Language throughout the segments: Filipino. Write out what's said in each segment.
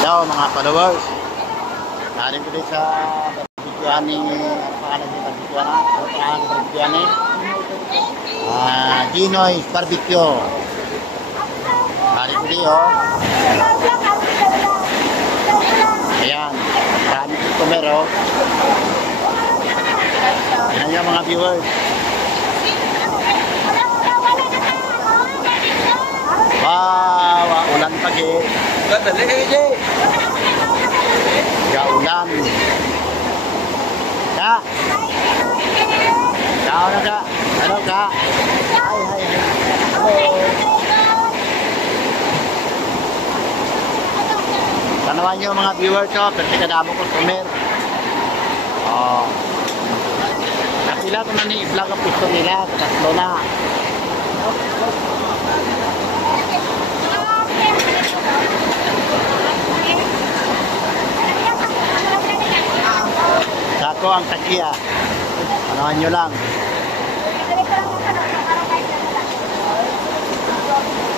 Hello mga followers. Narin ko din sa barbecue ni pangalan ni barbecue na. Ano pangalan ni barbecue ni? Ginoy's Barbecue. Narin ko din Ayan. Marami customer Ayan yung mga viewers. Wow, ulan pagi. Dali kayo, Jay. Ulan. Ka. Ciao na ka. Hello ka. Hi. Hello. Tanawan nyo mga viewers pertikadamo customer. Kapila ko na ni-vlog ang pusto nila. Tatlo na. Sako ang tagiya. Panawan nyo lang.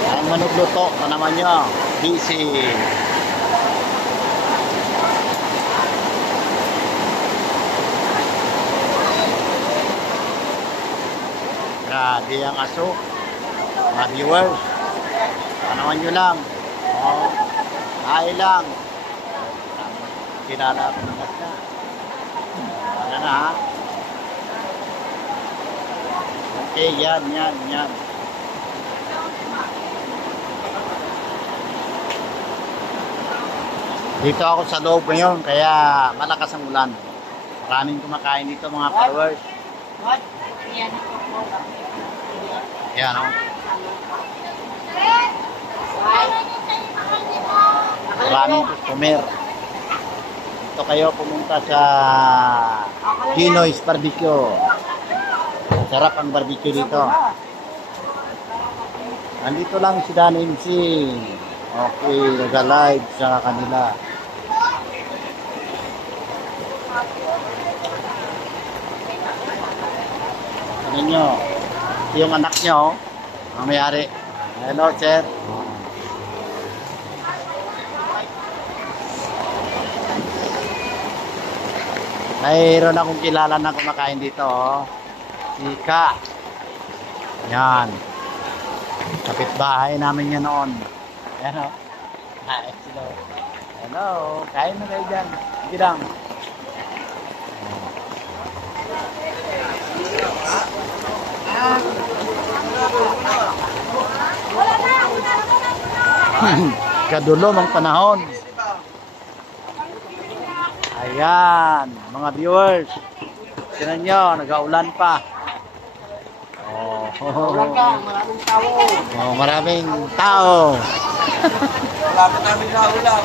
Ang manugluto. Panawan nyo. Busy. Grabe ang aso. Mga viewers. Panawan nyo lang. Ay lang. Kilala ako ng gasta. Ano na ha? Okay, yan. Dito ako sa loob ngayon, kaya malakas ang ulan. Maraming kumakain dito mga followers. Yan Maraming customer. Dito kayo pumunta sa Ginoy's Barbecue. Sarap ang barbecue dito. Nandito lang si Dan MC. Okay, nag-live sa kanila. Ano nyo? Yung anak nyo, ang mayari. Hello, sir. Mayroon akong kilala na kumakain dito. Sika. Yan. Kapitbahay namin yan noon. Ayan Hello. Hello. Kain na kayo dyan. Sige lang. Kadulom ang panahon. Ayan, mga viewers. Tingnan nyo, nag-aulan pa. Maraming tao. Maraming tao. Wala pa namin na ulam.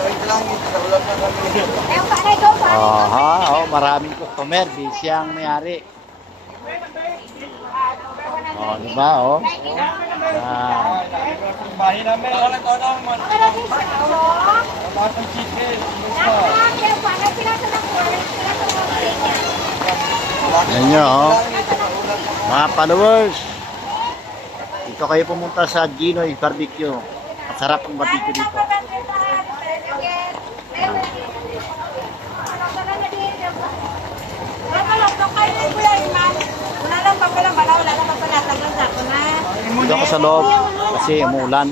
Wait lang, ulam na kami. Maraming customer. Busy ang mayari. Diba, Bahay namin. Wala ko naman. Batang chicken. Ayan nyo, mga followers. Dito kayo pumunta sa Ginoy's Barbecue. Masarap ang barbecue dito. Dito ako sa loob kasi umuulan.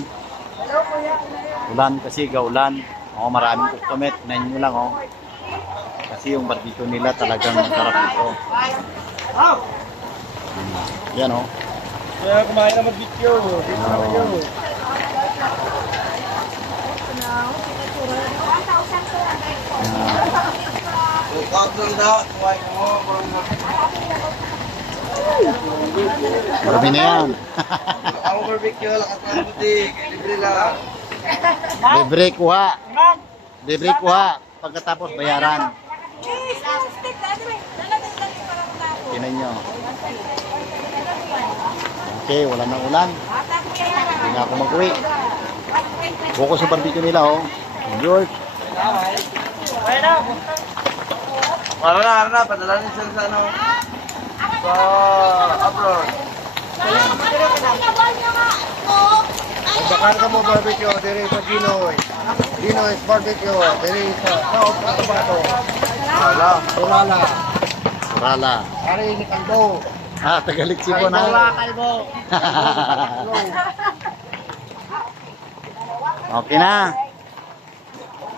Ulan kasi gaulan. Maraming customer. Tingnan nyo lang kasi yung barbecue nila talagang masarap dito. Yan Kaya kumain na mag-video. Marami na yan. Ang barbecue, lakas ng butik. Libre lang. Libre kuha. Pagkatapos bayaran. Tingnan nyo. Okay, wala nang ulan. Hindi na ako mag-uwi. Buko sa barbecue nila, George. Ano na, padala niyo sila sa sa abroad. Bakar ka mo barbecue, dire sa Ginoy. Dino's Barbecue. Dili sa South Cotabato. Wala. Wala. Surala. Ari ni Kalbo. Ah, Tagalig Cebu na. Kalbo. Okay na.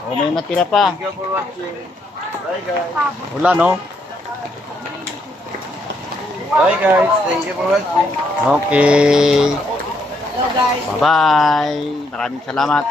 O, may natira pa. Thank you for watching. Bye guys. Wala, no? Bye guys. Thank you for watching. Okay. Hello guys. Bye-bye. Maraming salamat.